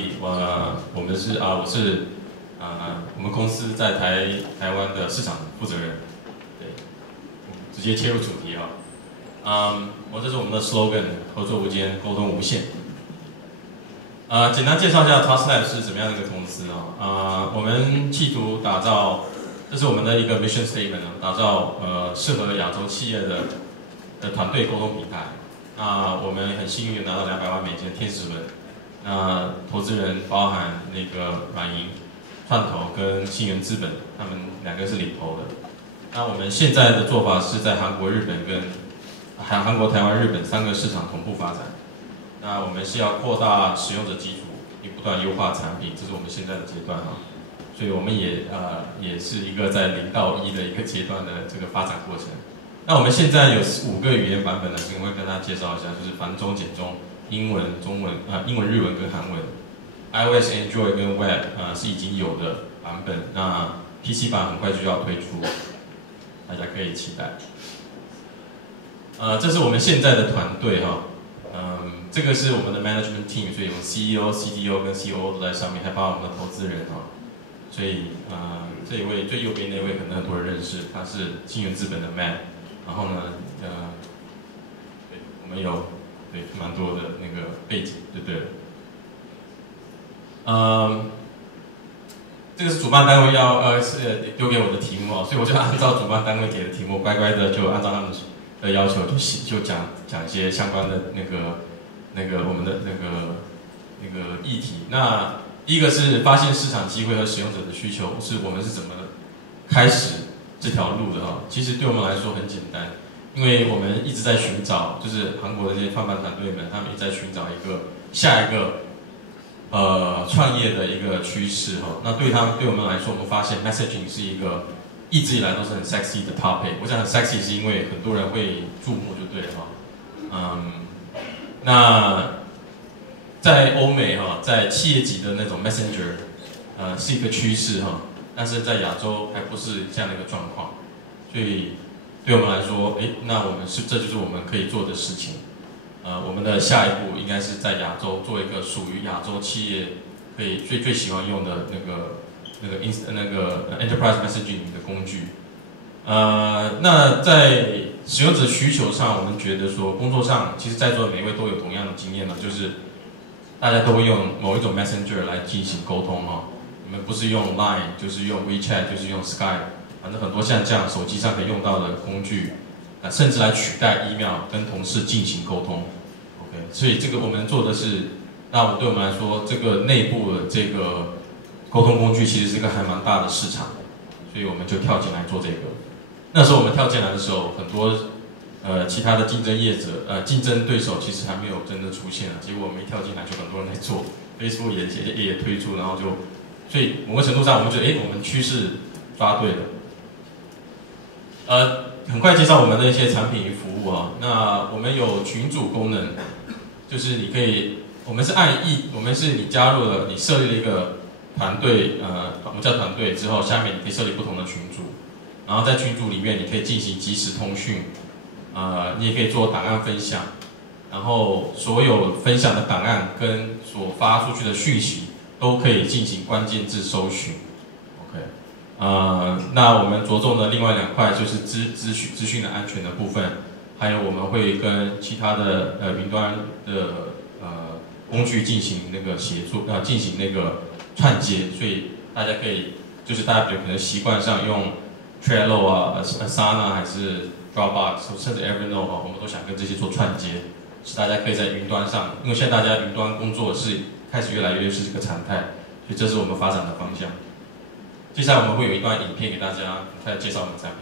Andy，我们是我是我们公司在台湾的市场负责人，对，直接切入主题这是我们的 slogan， 合作无间，沟通无限。简单介绍一下 TaskLab 是怎么样的一个公司我们企图打造，这是我们的一个 mission statement， 打造适合亚洲企业的团队沟通平台。我们很幸运拿到200万美金的天使轮。投资人包含那个软银、创投跟信源资本，他们2个是领头的。我们现在的做法是在韩国、日本跟韩国、台湾、日本3个市场同步发展。我们是要扩大使用者基础，也不断优化产品，这是我们现在的阶段所以我们也是一个在0到1的一个阶段的这个发展过程。我们现在有5个语言版本呢，今天会跟大家介绍一下，就是繁中、简中、英文、中文、英文、日文跟韩文 ，iOS、Android 跟 Web 是已经有的版本。PC 版很快就要推出，大家可以期待。这是我们现在的团队这个是我们的 management team， 所以我们 CEO、CDO 跟 COO 都在上面，还包括我们的投资人所以这一位最右边那位可能很多人认识，他是信源资本的 Matt。然后呢，对，我们有蛮多的那个背景，就对了。这个是主办单位是丢给我的题目所以我就按照主办单位给的题目，乖乖的就按照他们的要求就讲一些相关的那个我们的那个议题。第一个是发现市场机会和使用者的需求，是我们是怎么开始这条路的其实对我们来说很简单，因为我们一直在寻找，就是韩国的这些创办团队们，他们一直在寻找下一个创业的一个趋势对我们来说，我们发现 messaging 是一个一直以来都是很 sexy 的 topic。我讲很 sexy 是因为很多人会注目，就对了在欧美在企业级的那种 messenger 是一个趋势但是在亚洲还不是这样的一个状况，所以对我们来说，这就是我们可以做的事情。我们的下一步应该是在亚洲做一个属于亚洲企业可以最喜欢用的那个 enterprise messaging 的工具。在使用者需求上，我们觉得说工作上，其实在座的每一位都有同样的经验就是大家都会用某一种 messenger 来进行沟通你们不是用 Line 就是用 WeChat 就是用 Skype， 反正很多像这样手机上可以用到的工具，甚至来取代 email 跟同事进行沟通。OK， 所以这个我们做的是，对我们来说，这个内部的这个沟通工具其实是一个还蛮大的市场，所以我们就跳进来做这个。那时候我们跳进来的时候，很多其他的竞争业者竞争对手其实还没有真的出现结果我们一跳进来就很多人在做 ，Facebook 也推出，然后所以某个程度上我们觉得我们趋势抓对了。很快介绍我们的一些产品与服务那我们有群组功能，就是你可以，我们是你加入了，你设立了一个团队，我们叫团队之后，下面你可以设立不同的群组，然后在群组里面你可以进行即时通讯，你也可以做档案分享，然后所有分享的档案跟所发出去的讯息都可以进行关键字搜寻。那我们着重的另外2块就是资讯的安全的部分，还有我们会跟其他的云端的工具进行那个协作，进行那个串接，所以大家可以就是大家可能习惯上用 Trello Asana 还是 Dropbox 甚至 Evernote 我们都想跟这些做串接，使大家可以在云端上，因为现在大家云端工作是开始越来越是这个常态，所以这是我们发展的方向。接下来我们会有一段影片给大家来介绍我们的产品。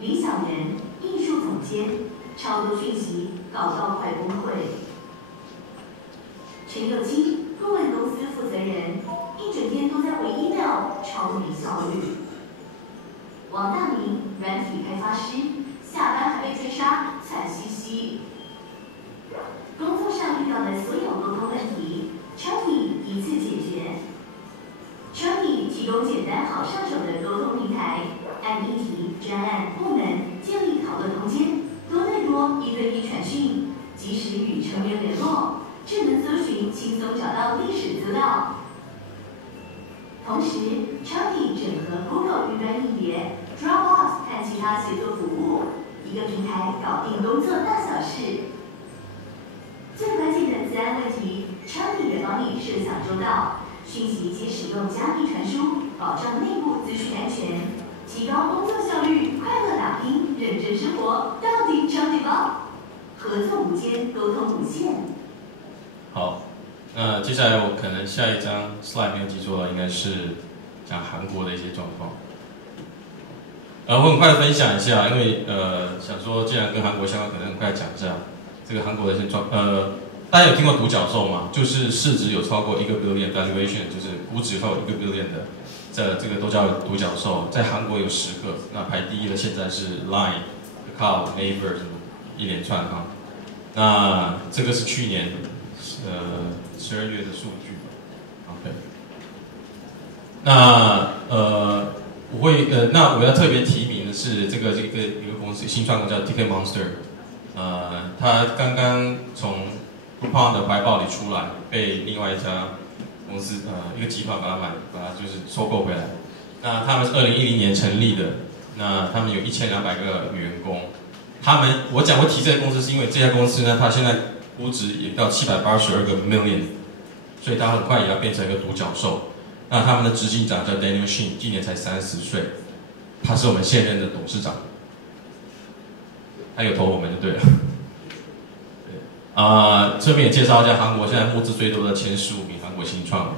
李小人，艺术总监，超多讯息搞到快崩溃。陈佑基，顾问公司负责人，一整天都在回 email， 超没效率。王大明，软体开发师，下班还被追杀，惨兮兮。工作上遇到的所有沟通问题 ，Chatty 一次解决。Chatty 提供简单好上手的沟通平台，按 Dropbox 和其他协作服务，一个平台搞定工作大小事。最关键的资安问题，彻底的帮你设想周到，讯息皆使用加密传输，保障内部资讯安全，提高工作效率，快乐打拼，认真生活，到底超级棒！合作无间，沟通无限。好，那接下来我可能下一张 slide 没有记错了，应该是讲韩国的一些状况。我很快分享一下，因为想说既然跟韩国相关，可能很快讲一下这个韩国的一些大家有听过独角兽吗？就是市值有超过1个 billion valuation， 就是估值超过1个 billion 的，这个都叫独角兽。在韩国有10个，那排第一的现在是 Line、Kakao、Naver 什么一连串哈。那这个是去年12月的数据 ，OK。那那我要特别提名的是一个公司，新创公司叫 Ticketmonster， 它刚刚从 Groupon 的怀抱里出来，被另外一家公司一个集团把它就是收购回来。那他们是2010年成立的，那他们有1200个员工。我提这个公司是因为这家公司呢，它现在估值也到782个 million， 所以它很快也要变成一个独角兽。那他们的执行长叫 Daniel Shin， 今年才30岁，他是我们现任的董事长，他有投我们就对了。顺便也介绍一下韩国现在募资最多的前15名韩国新创。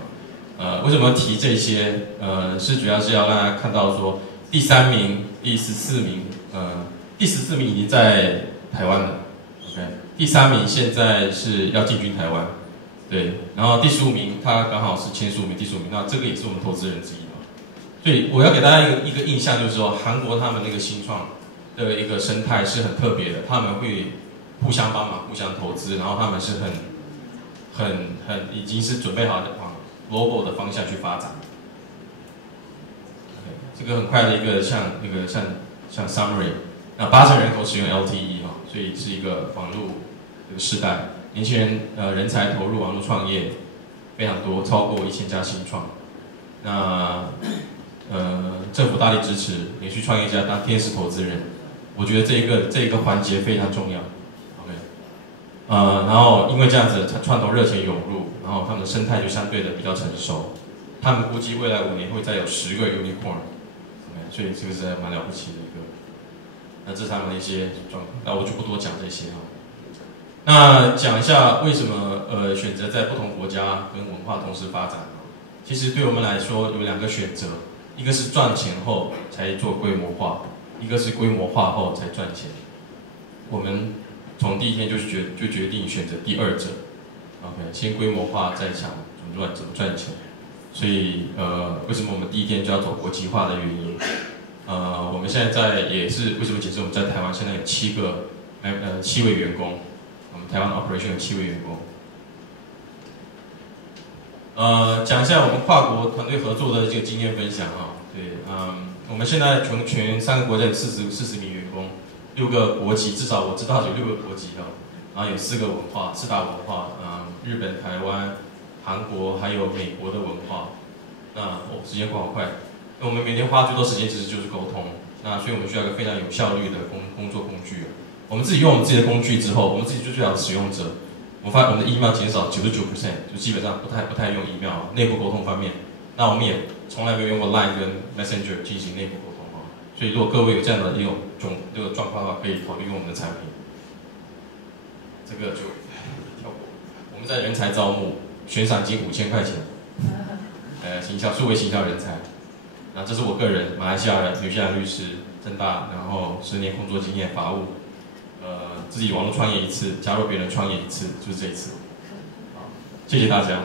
为什么提这些？是主要是要让大家看到说，第3名、第14名，第14名已经在台湾了 ，OK， 第3名现在是要进军台湾。对，然后第15名，他刚好是前15名，第15名，那这个也是我们投资人之一嘛。所以我要给大家一个印象，就是说韩国他们那个新创的一个生态是很特别的，他们会互相帮忙、互相投资，然后他们是已经是准备好的往 global 的方向去发展。Okay， 这个很快的一个像 summary， 那80%人口使用 LTE 哈，所以是一个网络这个时代。年轻人人才投入网络创业非常多，超过1000家新创。那政府大力支持，连续创业家当天使投资人，我觉得这一个环节非常重要。OK，然后因为这样子，创投热钱涌入，然后他们的生态就相对的比较成熟。他们估计未来5年会再有10个 unicorn， 所以这个是蛮了不起的一个。那这是他们的一些状况，那我就不多讲这些哈。那讲一下为什么选择在不同国家跟文化同时发展。其实对我们来说有2个选择，一个是赚钱后才做规模化，一个是规模化后才赚钱。我们从第一天就决定选择第2者。OK， 先规模化再想怎么赚钱。所以为什么我们第一天就要走国际化的原因？我们现在也是为什么解释我们在台湾现在有7位员工。我们台湾 operation 有7位员工。讲一下我们跨国团队合作的这个经验分享哈。对，我们现在全3个国家有40名员工，6个国籍，至少我知道有6个国籍的，然后有4个文化，4大文化，日本、台湾、韩国还有美国的文化。那时间过好快，那我们每天花最多时间其实就是沟通，那所以我们需要一个非常有效率的工作工具。我们自己用我们自己的工具之后，我们自己就最好的使用者。我们发现我们的 email 减少99%，就基本上不太用 email， 内部沟通方面。那我们也从来没有用过 Line 跟 Messenger 进行内部沟通啊。所以如果各位有这样的这个状况的话，可以考虑用我们的产品。这个就跳过。我们在人才招募，悬赏金5000块钱。数位行销人才。那这是我个人，马来西亚人，纽西兰律师，政大，然后10年工作经验，法务。自己网络创业1次，加入别人创业1次，就是这一次。好，谢谢大家。